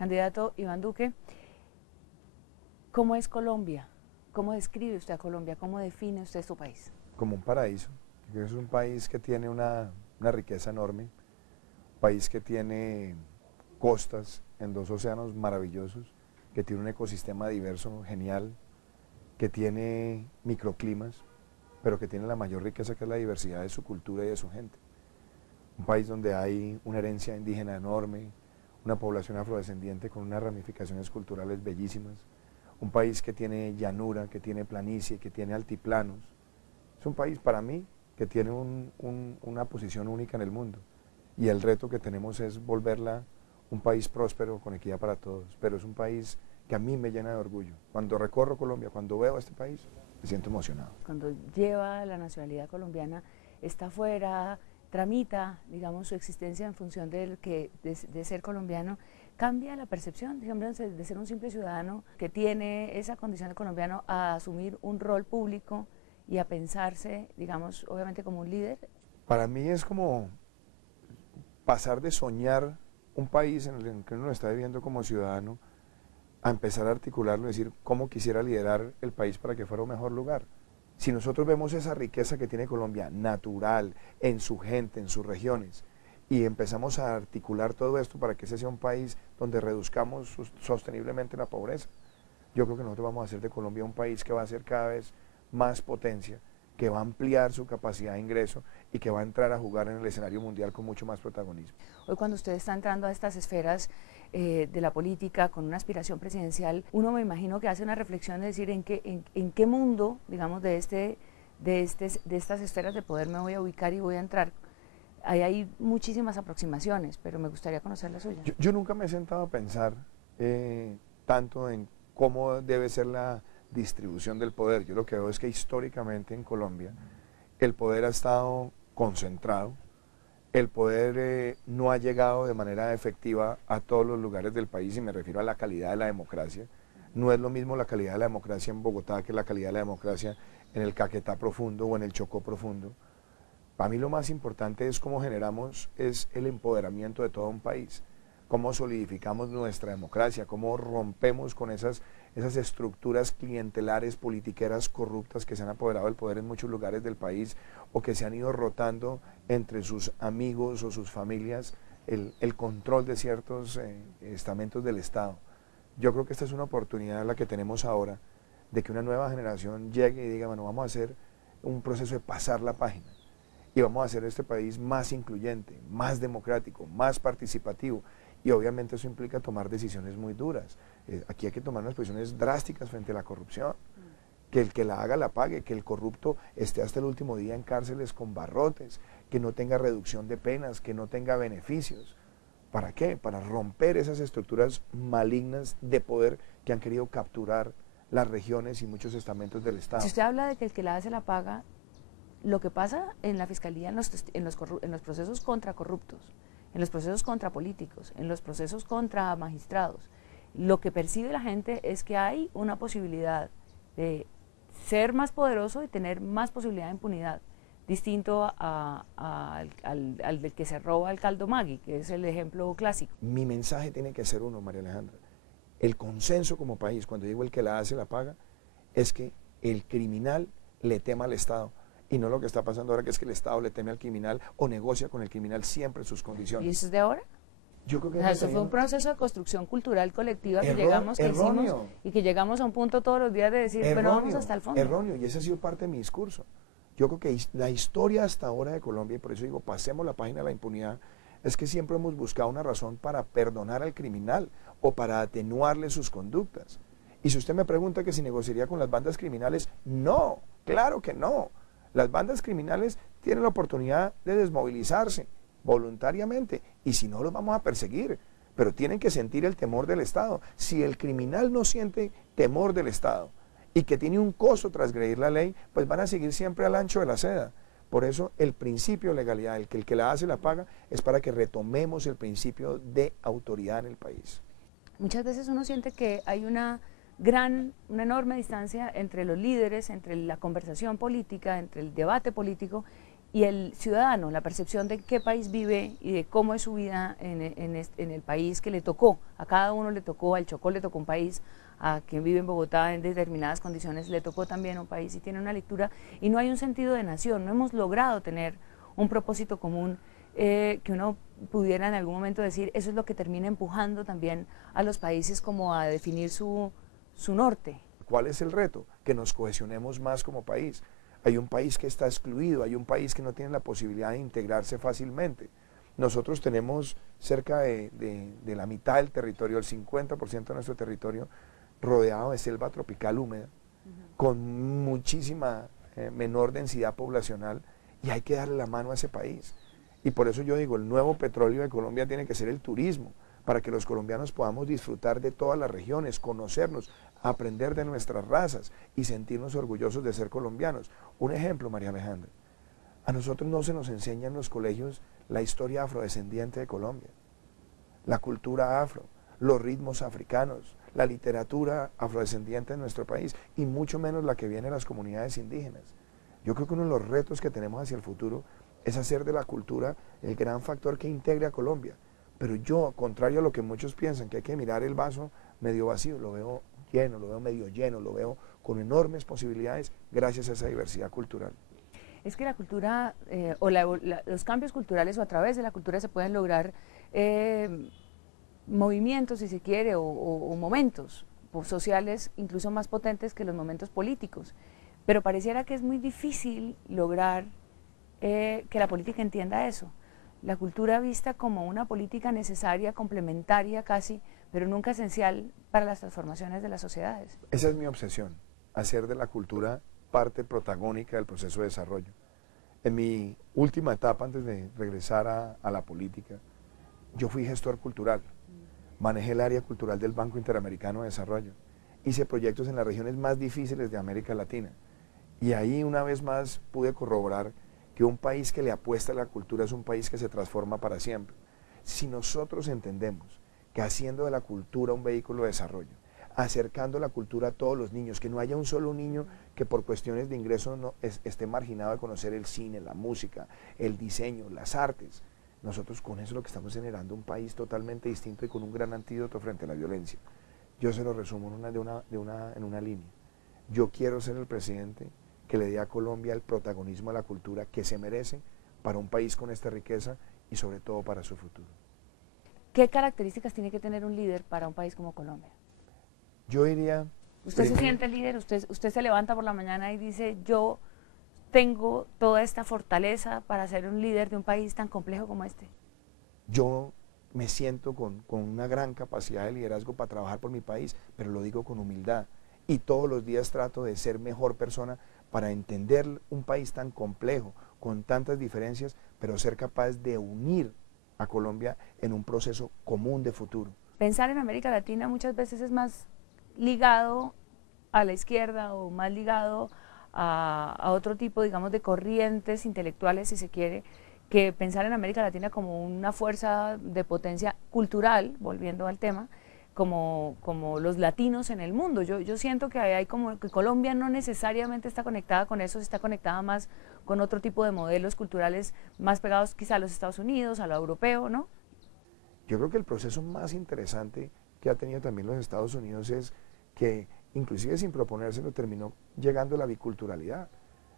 Candidato Iván Duque, ¿cómo es Colombia? ¿Cómo describe usted a Colombia? ¿Cómo define usted su país? Como un paraíso. Es un país que tiene una riqueza enorme, un país que tiene costas en dos océanos maravillosos, que tiene un ecosistema diverso, genial, que tiene microclimas, pero que tiene la mayor riqueza, que es la diversidad de su cultura y de su gente. Un país donde hay una herencia indígena enorme, una población afrodescendiente con unas ramificaciones culturales bellísimas, un país que tiene llanura, que tiene planicie, que tiene altiplanos. Es un país, para mí, que tiene una posición única en el mundo, y el reto que tenemos es volverla un país próspero, con equidad para todos, pero es un país que a mí me llena de orgullo. Cuando recorro Colombia, cuando veo a este país, me siento emocionado. Cuando lleva la nacionalidad colombiana, está fuera, tramita, digamos, su existencia en función de ser colombiano, cambia la percepción, digamos, de ser un simple ciudadano que tiene esa condición de colombiano a asumir un rol público y a pensarse, digamos, obviamente como un líder. Para mí es como pasar de soñar un país en el que uno está viviendo como ciudadano a empezar a articularlo, decir cómo quisiera liderar el país para que fuera un mejor lugar. Si nosotros vemos esa riqueza que tiene Colombia, natural, en su gente, en sus regiones, y empezamos a articular todo esto para que ese sea un país donde reduzcamos sosteniblemente la pobreza, yo creo que nosotros vamos a hacer de Colombia un país que va a ser cada vez más potencia, que va a ampliar su capacidad de ingreso y que va a entrar a jugar en el escenario mundial con mucho más protagonismo. Hoy, cuando usted está entrando a estas esferas de la política con una aspiración presidencial, uno, me imagino, que hace una reflexión de decir en qué mundo, digamos, de estas esferas de poder me voy a ubicar y voy a entrar. Ahí hay muchísimas aproximaciones, pero me gustaría conocer la suya. Yo nunca me he sentado a pensar tanto en cómo debe ser la distribución del poder. Yo lo que veo es que históricamente en Colombia el poder ha estado concentrado, el poder no ha llegado de manera efectiva a todos los lugares del país, y me refiero a la calidad de la democracia. No es lo mismo la calidad de la democracia en Bogotá que la calidad de la democracia en el Caquetá profundo o en el Chocó profundo. Para mí lo más importante es cómo generamos el empoderamiento de todo un país, cómo solidificamos nuestra democracia, cómo rompemos con esas estructuras clientelares, politiqueras, corruptas que se han apoderado del poder en muchos lugares del país, o que se han ido rotando entre sus amigos o sus familias el control de ciertos estamentos del Estado. Yo creo que esta es una oportunidad la que tenemos ahora, de que una nueva generación llegue y diga, bueno, vamos a hacer un proceso de pasar la página, y vamos a hacer este país más incluyente, más democrático, más participativo. Y obviamente eso implica tomar decisiones muy duras. Aquí hay que tomar unas posiciones drásticas frente a la corrupción. Que el que la haga la pague, que el corrupto esté hasta el último día en cárceles con barrotes, que no tenga reducción de penas, que no tenga beneficios. ¿Para qué? Para romper esas estructuras malignas de poder que han querido capturar las regiones y muchos estamentos del Estado. Si usted habla de que el que la hace la paga, lo que pasa en la Fiscalía, en los procesos contra corruptos, en los procesos contra políticos, en los procesos contra magistrados, lo que percibe la gente es que hay una posibilidad de ser más poderoso y tener más posibilidad de impunidad, distinto al del que se roba el caldo Maggi, que es el ejemplo clásico. Mi mensaje tiene que ser uno, María Alejandra. El consenso como país, cuando digo el que la hace la paga, es que el criminal le tema al Estado. Y no lo que está pasando ahora, que es que el Estado le teme al criminal o negocia con el criminal siempre sus condiciones. ¿Y eso es de ahora? Yo creo que eso fue un proceso de construcción cultural colectiva que erróneo. Hicimos, y que llegamos a un punto todos los días de decir, pero vamos hasta el fondo. Erróneo, y ese ha sido parte de mi discurso. Yo creo que la historia hasta ahora de Colombia, y por eso digo, pasemos la página de la impunidad, es que siempre hemos buscado una razón para perdonar al criminal o para atenuarle sus conductas. Y si usted me pregunta que si negociaría con las bandas criminales, no, claro que no. Las bandas criminales tienen la oportunidad de desmovilizarse voluntariamente, y si no, los vamos a perseguir, pero tienen que sentir el temor del Estado. Si el criminal no siente temor del Estado y que tiene un costo transgredir la ley, pues van a seguir siempre al ancho de la seda. Por eso el principio de legalidad, el que la hace la paga, es para que retomemos el principio de autoridad en el país. Muchas veces uno siente que hay una enorme distancia entre los líderes, entre la conversación política, entre el debate político y el ciudadano, la percepción de qué país vive y de cómo es su vida en el país que le tocó. A cada uno le tocó, al Chocó le tocó un país, a quien vive en Bogotá en determinadas condiciones le tocó también un país y tiene una lectura y no hay un sentido de nación, no hemos logrado tener un propósito común que uno pudiera en algún momento decir, eso es lo que termina empujando también a los países como a definir su norte. ¿Cuál es el reto? Que nos cohesionemos más como país. Hay un país que está excluido, hay un país que no tiene la posibilidad de integrarse fácilmente. Nosotros tenemos cerca de la mitad del territorio, el 50% de nuestro territorio, rodeado de selva tropical húmeda, con muchísima menor densidad poblacional, y hay que darle la mano a ese país. Y por eso yo digo, el nuevo petróleo de Colombia tiene que ser el turismo, para que los colombianos podamos disfrutar de todas las regiones, conocernos, aprender de nuestras razas y sentirnos orgullosos de ser colombianos. Un ejemplo, María Alejandra, a nosotros no se nos enseña en los colegios la historia afrodescendiente de Colombia, la cultura afro, los ritmos africanos, la literatura afrodescendiente de nuestro país y mucho menos la que viene de las comunidades indígenas. Yo creo que uno de los retos que tenemos hacia el futuro es hacer de la cultura el gran factor que integre a Colombia. Pero yo, contrario a lo que muchos piensan, que hay que mirar el vaso medio vacío, lo veo lleno, lo veo medio lleno, lo veo con enormes posibilidades gracias a esa diversidad cultural. Es que la cultura los cambios culturales o a través de la cultura se pueden lograr movimientos, si se quiere, o momentos sociales incluso más potentes que los momentos políticos. Pero pareciera que es muy difícil lograr que la política entienda eso. La cultura vista como una política necesaria, complementaria casi, pero nunca esencial para las transformaciones de las sociedades. Esa es mi obsesión, hacer de la cultura parte protagónica del proceso de desarrollo. En mi última etapa, antes de regresar a la política, yo fui gestor cultural, manejé el área cultural del Banco Interamericano de Desarrollo, hice proyectos en las regiones más difíciles de América Latina, y ahí una vez más pude corroborar que un país que le apuesta a la cultura es un país que se transforma para siempre. Si nosotros entendemos que haciendo de la cultura un vehículo de desarrollo, acercando la cultura a todos los niños, que no haya un solo niño que por cuestiones de ingreso esté marginado de conocer el cine, la música, el diseño, las artes, nosotros con eso lo que estamos generando un país totalmente distinto y con un gran antídoto frente a la violencia. Yo se lo resumo en una línea. Yo quiero ser el presidente que le dé a Colombia el protagonismo a la cultura que se merece para un país con esta riqueza y sobre todo para su futuro. ¿Qué características tiene que tener un líder para un país como Colombia? Yo diría... ¿Usted se siente líder? ¿Usted se levanta por la mañana y dice, yo tengo toda esta fortaleza para ser un líder de un país tan complejo como este? Yo me siento con una gran capacidad de liderazgo para trabajar por mi país, pero lo digo con humildad. Y todos los días trato de ser mejor persona para entender un país tan complejo, con tantas diferencias, pero ser capaz de unir a Colombia en un proceso común de futuro. Pensar en América Latina muchas veces es más ligado a la izquierda o más ligado a otro tipo, digamos, de corrientes intelectuales, si se quiere, que pensar en América Latina como una fuerza de potencia cultural, volviendo al tema, como los latinos en el mundo. Yo siento que hay como que Colombia no necesariamente está conectada con eso, está conectada más con otro tipo de modelos culturales más pegados quizá a los Estados Unidos, a lo europeo, ¿no? Yo creo que el proceso más interesante que ha tenido también los Estados Unidos es que, inclusive sin proponérselo, terminó llegando la biculturalidad.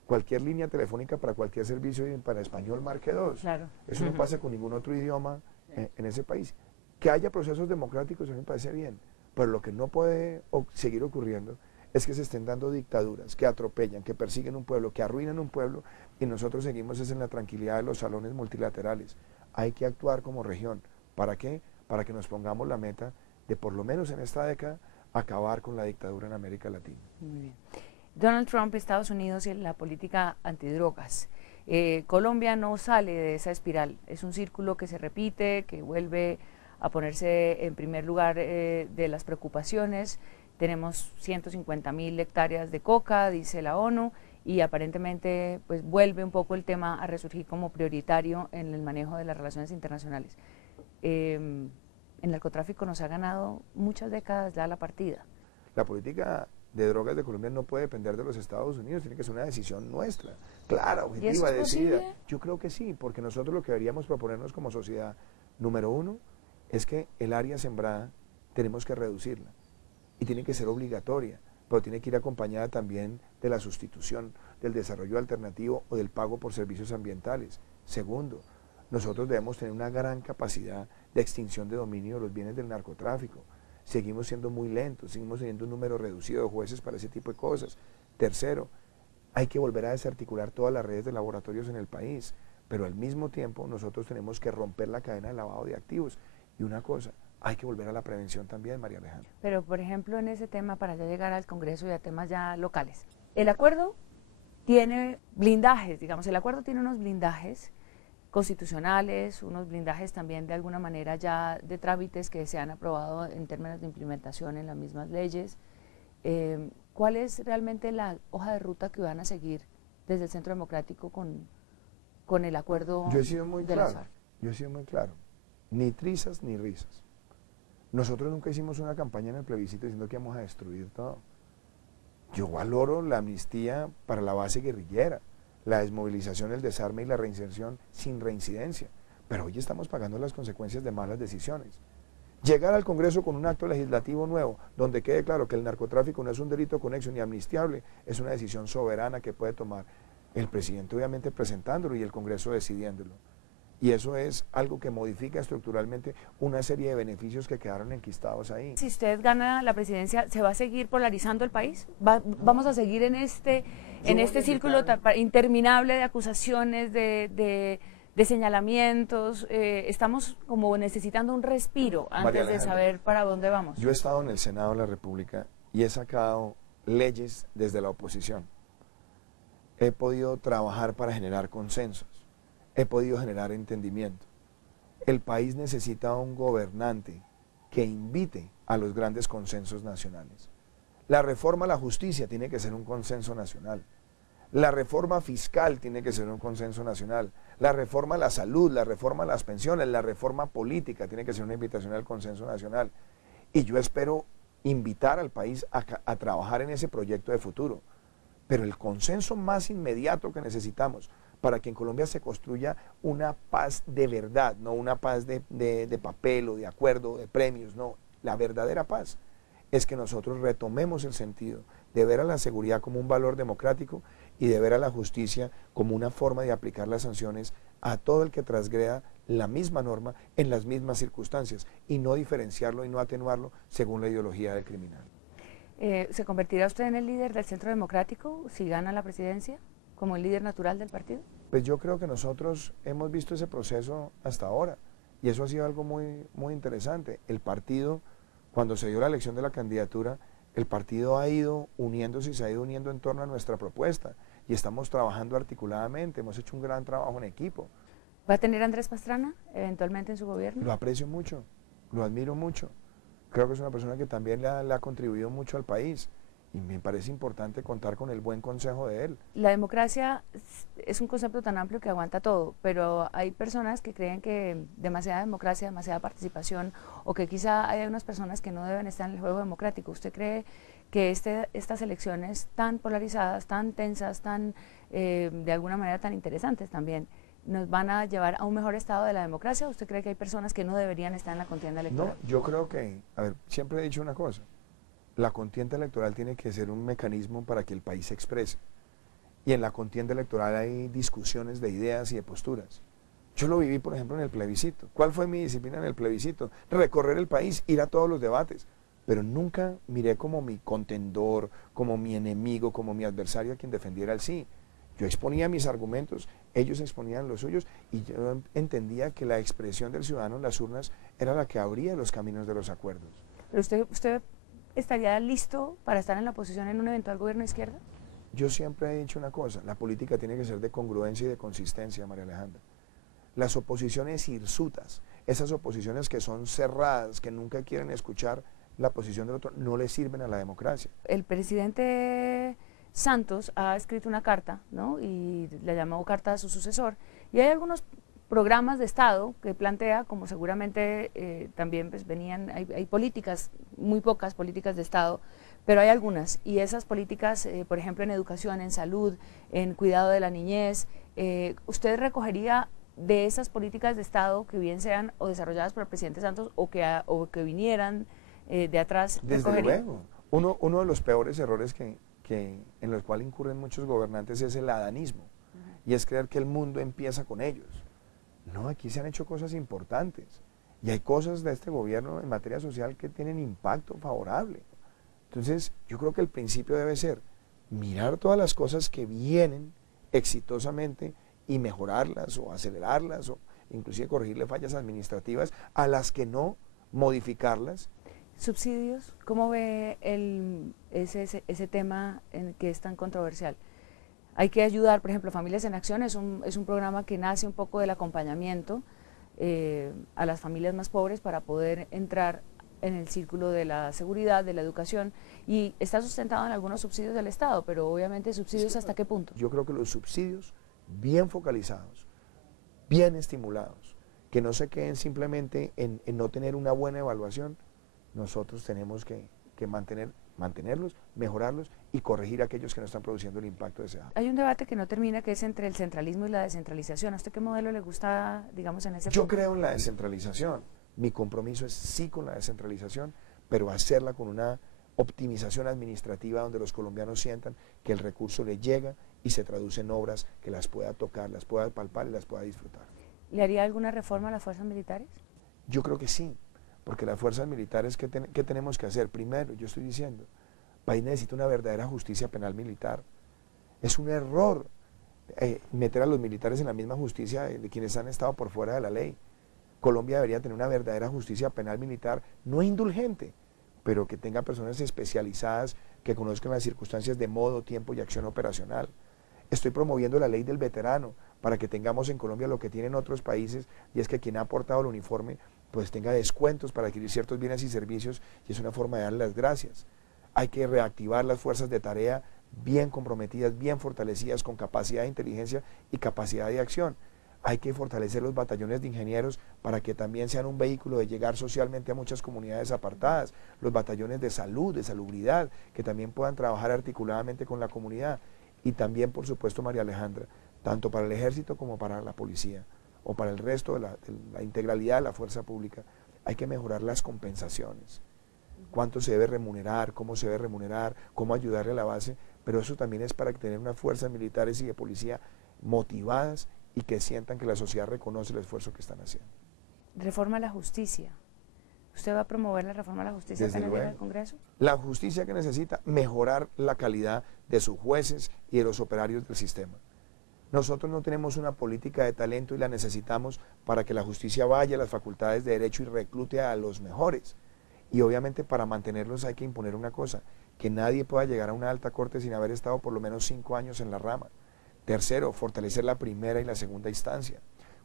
Cualquier línea telefónica para cualquier servicio para español marque 2. Claro. Eso no pasa con ningún otro idioma en ese país. Que haya procesos democráticos a mí me parece bien, pero lo que no puede seguir ocurriendo es que se estén dando dictaduras que atropellan, que persiguen un pueblo, que arruinan un pueblo y nosotros seguimos en la tranquilidad de los salones multilaterales. Hay que actuar como región. ¿Para qué? Para que nos pongamos la meta de por lo menos en esta década acabar con la dictadura en América Latina. Muy bien. Donald Trump, Estados Unidos y la política antidrogas. Colombia no sale de esa espiral, es un círculo que se repite, que vuelve a ponerse en primer lugar de las preocupaciones. Tenemos 150.000 hectáreas de coca, dice la ONU, y aparentemente pues vuelve un poco el tema a resurgir como prioritario en el manejo de las relaciones internacionales. El narcotráfico nos ha ganado muchas décadas ya la partida. La política de drogas de Colombia no puede depender de los Estados Unidos, tiene que ser una decisión nuestra, clara, ¿Y eso objetiva, es decidida. posible? Yo creo que sí, porque nosotros lo que deberíamos proponernos como sociedad, número uno, es que el área sembrada tenemos que reducirla y tiene que ser obligatoria, pero tiene que ir acompañada también de la sustitución, del desarrollo alternativo o del pago por servicios ambientales. Segundo, nosotros debemos tener una gran capacidad de extinción de dominio de los bienes del narcotráfico. Seguimos siendo muy lentos, seguimos teniendo un número reducido de jueces para ese tipo de cosas. Tercero, hay que volver a desarticular todas las redes de laboratorios en el país, pero al mismo tiempo nosotros tenemos que romper la cadena de lavado de activos. Y una cosa, hay que volver a la prevención también, María Alejandra. Pero, por ejemplo, en ese tema, para ya llegar al Congreso y a temas ya locales, el acuerdo tiene blindajes, digamos, el acuerdo tiene unos blindajes constitucionales, unos blindajes también de alguna manera ya de trámites que se han aprobado en términos de implementación en las mismas leyes. ¿Cuál es realmente la hoja de ruta que van a seguir desde el Centro Democrático con el acuerdo Yo he sido muy de claro, las FARC? yo he sido muy claro, ni trizas ni risas. Nosotros nunca hicimos una campaña en el plebiscito diciendo que íbamos a destruir todo. Yo valoro la amnistía para la base guerrillera, la desmovilización, el desarme y la reinserción sin reincidencia, pero hoy estamos pagando las consecuencias de malas decisiones. Llegar al Congreso con un acto legislativo nuevo, donde quede claro que el narcotráfico no es un delito conexo ni amnistiable, es una decisión soberana que puede tomar el presidente, obviamente presentándolo y el Congreso decidiéndolo. Y eso es algo que modifica estructuralmente una serie de beneficios que quedaron enquistados ahí. Si usted gana la presidencia, ¿se va a seguir polarizando el país? ¿Vamos a seguir en este círculo interminable de acusaciones, de señalamientos? Estamos como necesitando un respiro antes de saber para dónde vamos. Yo he estado en el Senado de la República y he sacado leyes desde la oposición. He podido trabajar para generar consensos. He podido generar entendimiento. El país necesita un gobernante que invite a los grandes consensos nacionales. La reforma a la justicia tiene que ser un consenso nacional. La reforma fiscal tiene que ser un consenso nacional. La reforma a la salud, la reforma a las pensiones, la reforma política tiene que ser una invitación al consenso nacional. Y yo espero invitar al país a trabajar en ese proyecto de futuro. Pero el consenso más inmediato que necesitamos para que en Colombia se construya una paz de verdad, no una paz de papel o de acuerdo, de premios, no, la verdadera paz es que nosotros retomemos el sentido de ver a la seguridad como un valor democrático y de ver a la justicia como una forma de aplicar las sanciones a todo el que transgreda la misma norma en las mismas circunstancias y no diferenciarlo y no atenuarlo según la ideología del criminal. ¿Se convertirá usted en el líder del Centro Democrático si gana la presidencia, como el líder natural del partido? Pues yo creo que nosotros hemos visto ese proceso hasta ahora y eso ha sido algo muy, muy interesante. El partido, cuando se dio la elección de la candidatura, el partido ha ido uniéndose y se ha ido uniendo en torno a nuestra propuesta y estamos trabajando articuladamente, hemos hecho un gran trabajo en equipo. ¿Va a tener a Andrés Pastrana eventualmente en su gobierno? Lo aprecio mucho, lo admiro mucho. Creo que es una persona que también le ha contribuido mucho al país y me parece importante contar con el buen consejo de él. La democracia es un concepto tan amplio que aguanta todo, pero hay personas que creen que demasiada democracia, demasiada participación, o que quizá hay unas personas que no deben estar en el juego democrático. ¿Usted cree que estas elecciones tan polarizadas, tan tensas, tan de alguna manera tan interesantes también, nos van a llevar a un mejor estado de la democracia? ¿Usted cree que hay personas que no deberían estar en la contienda electoral? No, yo creo que, a ver, siempre he dicho una cosa, la contienda electoral tiene que ser un mecanismo para que el país se exprese. Y en la contienda electoral hay discusiones de ideas y de posturas. Yo lo viví, por ejemplo, en el plebiscito. ¿Cuál fue mi disciplina en el plebiscito? Recorrer el país, ir a todos los debates. Pero nunca miré como mi contendor, como mi enemigo, como mi adversario a quien defendiera el sí. Yo exponía mis argumentos, ellos exponían los suyos y yo entendía que la expresión del ciudadano en las urnas era la que abría los caminos de los acuerdos. ¿Pero usted estaría listo para estar en la oposición en un eventual gobierno de izquierda? Yo siempre he dicho una cosa, la política tiene que ser de congruencia y de consistencia, María Alejandra. Las oposiciones hirsutas, esas oposiciones que son cerradas, que nunca quieren escuchar la posición del otro, no le sirven a la democracia. El presidente Santos ha escrito una carta, ¿no? Y le llamó carta a su sucesor, y hay algunos programas de Estado que plantea, como seguramente también pues, hay políticas, muy pocas políticas de Estado, pero hay algunas, y esas políticas, por ejemplo, en educación, en salud, en cuidado de la niñez, ¿usted recogería de esas políticas de Estado que bien sean o desarrolladas por el presidente Santos o que vinieran de atrás? Desde luego. Uno de los peores errores en los cuales incurren muchos gobernantes es el adanismo, y es creer que el mundo empieza con ellos. No, aquí se han hecho cosas importantes, y hay cosas de este gobierno en materia social que tienen impacto favorable. Entonces, yo creo que el principio debe ser mirar todas las cosas que vienen exitosamente y mejorarlas o acelerarlas o inclusive corregirle fallas administrativas, a las que no, modificarlas. Subsidios, ¿cómo ve ese tema en que es tan controversial? Hay que ayudar, por ejemplo, Familias en Acción es un programa que nace un poco del acompañamiento a las familias más pobres para poder entrar en el círculo de la seguridad, de la educación, y está sustentado en algunos subsidios del Estado, pero obviamente subsidios ¿hasta qué punto? Yo creo que los subsidios bien focalizados, bien estimulados, que no se queden simplemente en no tener una buena evaluación, nosotros tenemos que mantenerlos, mejorarlos y corregir a aquellos que no están produciendo el impacto deseado. Hay un debate que no termina, que es entre el centralismo y la descentralización. ¿A usted qué modelo le gusta, digamos, en ese punto? Yo creo en la descentralización. Mi compromiso es sí con la descentralización, pero hacerla con una optimización administrativa donde los colombianos sientan que el recurso les llega y se traduce en obras que las pueda tocar, las pueda palpar y las pueda disfrutar. ¿Le haría alguna reforma a las fuerzas militares? Yo creo que sí, porque las fuerzas militares, ¿qué tenemos que hacer? Primero, yo estoy diciendo, el país necesita una verdadera justicia penal militar. Es un error meter a los militares en la misma justicia de quienes han estado por fuera de la ley. Colombia debería tener una verdadera justicia penal militar, no indulgente, pero que tenga personas especializadas que conozcan las circunstancias de modo, tiempo y acción operacional. Estoy promoviendo la ley del veterano para que tengamos en Colombia lo que tienen otros países, y es que quien ha aportado el uniforme pues tenga descuentos para adquirir ciertos bienes y servicios, y es una forma de darle las gracias. Hay que reactivar las fuerzas de tarea bien comprometidas, bien fortalecidas, con capacidad de inteligencia y capacidad de acción. Hay que fortalecer los batallones de ingenieros para que también sean un vehículo de llegar socialmente a muchas comunidades apartadas, los batallones de salud, de salubridad, que también puedan trabajar articuladamente con la comunidad, y también, por supuesto, María Alejandra, tanto para el ejército como para la policía, o para el resto de la integralidad de la fuerza pública, hay que mejorar las compensaciones. Cuánto se debe remunerar, cómo se debe remunerar, cómo ayudarle a la base, pero eso también es para tener unas fuerzas militares y de policía motivadas y que sientan que la sociedad reconoce el esfuerzo que están haciendo. Reforma a la justicia. ¿Usted va a promover la reforma a la justicia en el Congreso? La justicia que necesita mejorar la calidad de sus jueces y de los operarios del sistema. Nosotros no tenemos una política de talento y la necesitamos para que la justicia vaya a las facultades de derecho y reclute a los mejores. Y obviamente para mantenerlos hay que imponer una cosa, que nadie pueda llegar a una alta corte sin haber estado por lo menos 5 años en la rama. Tercero, fortalecer la primera y la segunda instancia.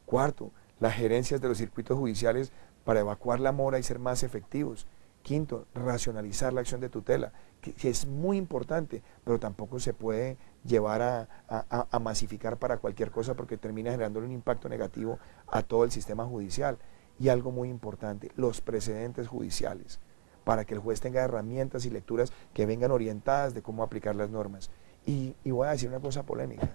Cuarto, las gerencias de los circuitos judiciales para evacuar la mora y ser más efectivos. Quinto, racionalizar la acción de tutela, que es muy importante, pero tampoco se puede llevar a masificar para cualquier cosa, porque termina generando un impacto negativo a todo el sistema judicial. Y algo muy importante, los precedentes judiciales, para que el juez tenga herramientas y lecturas que vengan orientadas de cómo aplicar las normas. Y voy a decir una cosa polémica.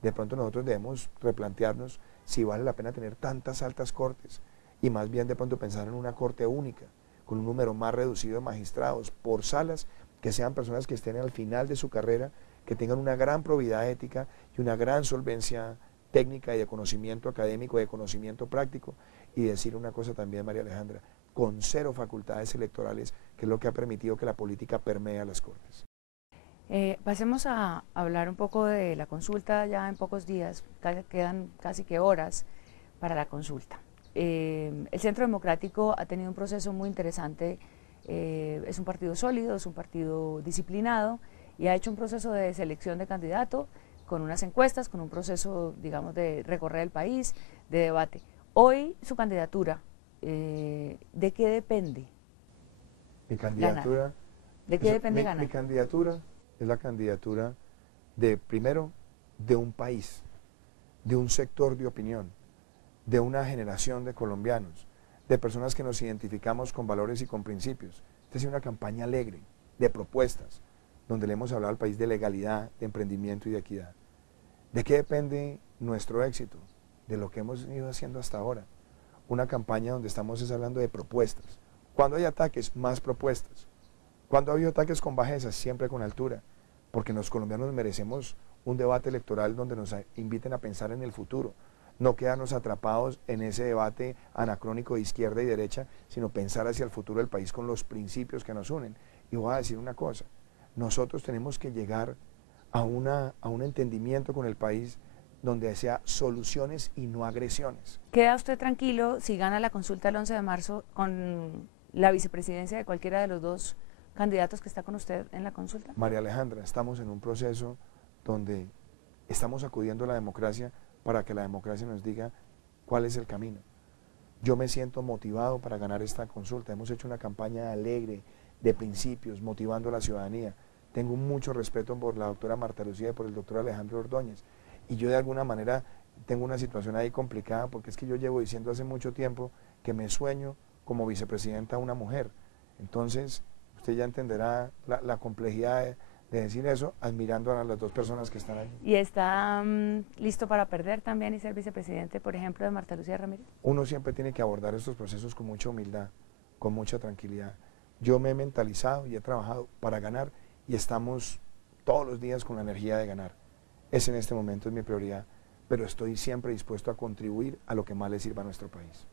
De pronto nosotros debemos replantearnos si vale la pena tener tantas altas cortes, y más bien de pronto pensar en una corte única, con un número más reducido de magistrados, por salas, que sean personas que estén al final de su carrera, que tengan una gran probidad ética y una gran solvencia técnica y de conocimiento académico y de conocimiento práctico. Y decir una cosa también, María Alejandra, con 0 facultades electorales, que es lo que ha permitido que la política permee a las cortes. Pasemos a hablar un poco de la consulta ya en pocos días, quedan casi que horas para la consulta. El Centro Democrático ha tenido un proceso muy interesante, es un partido sólido, es un partido disciplinado y ha hecho un proceso de selección de candidato con unas encuestas, con un proceso, digamos, de recorrer el país, de debate. Hoy su candidatura, ¿de qué depende? Mi candidatura, ganar? ¿De qué depende ganar? Mi candidatura es la candidatura primero, de un país, de un sector de opinión, de una generación de colombianos, de personas que nos identificamos con valores y con principios. Esta ha sido una campaña alegre, de propuestas, donde le hemos hablado al país de legalidad, de emprendimiento y de equidad. ¿De qué depende nuestro éxito? De lo que hemos ido haciendo hasta ahora. Una campaña donde estamos hablando de propuestas. Cuando hay ataques, más propuestas. Cuando ha habido ataques con bajezas, siempre con altura. Porque los colombianos merecemos un debate electoral donde nos inviten a pensar en el futuro. No quedarnos atrapados en ese debate anacrónico de izquierda y derecha, sino pensar hacia el futuro del país con los principios que nos unen. Y voy a decir una cosa, nosotros tenemos que llegar a un entendimiento con el país donde sea soluciones y no agresiones. ¿Queda usted tranquilo si gana la consulta el 11 de marzo con la vicepresidencia de cualquiera de los dos candidatos que está con usted en la consulta? María Alejandra, estamos en un proceso donde estamos acudiendo a la democracia para que la democracia nos diga cuál es el camino. Yo me siento motivado para ganar esta consulta. Hemos hecho una campaña alegre, de principios, motivando a la ciudadanía. Tengo mucho respeto por la doctora Marta Lucía y por el doctor Alejandro Ordóñez. Y yo de alguna manera tengo una situación ahí complicada porque es que yo llevo diciendo hace mucho tiempo que me sueño como vicepresidenta una mujer. Entonces, usted ya entenderá la complejidad de decir eso, admirando a las dos personas que están ahí. ¿Y está listo para perder también y ser vicepresidente, por ejemplo, de Marta Lucía Ramírez? Uno siempre tiene que abordar estos procesos con mucha humildad, con mucha tranquilidad. Yo me he mentalizado y he trabajado para ganar y estamos todos los días con la energía de ganar. Ese en este momento es mi prioridad, pero estoy siempre dispuesto a contribuir a lo que más le sirva a nuestro país.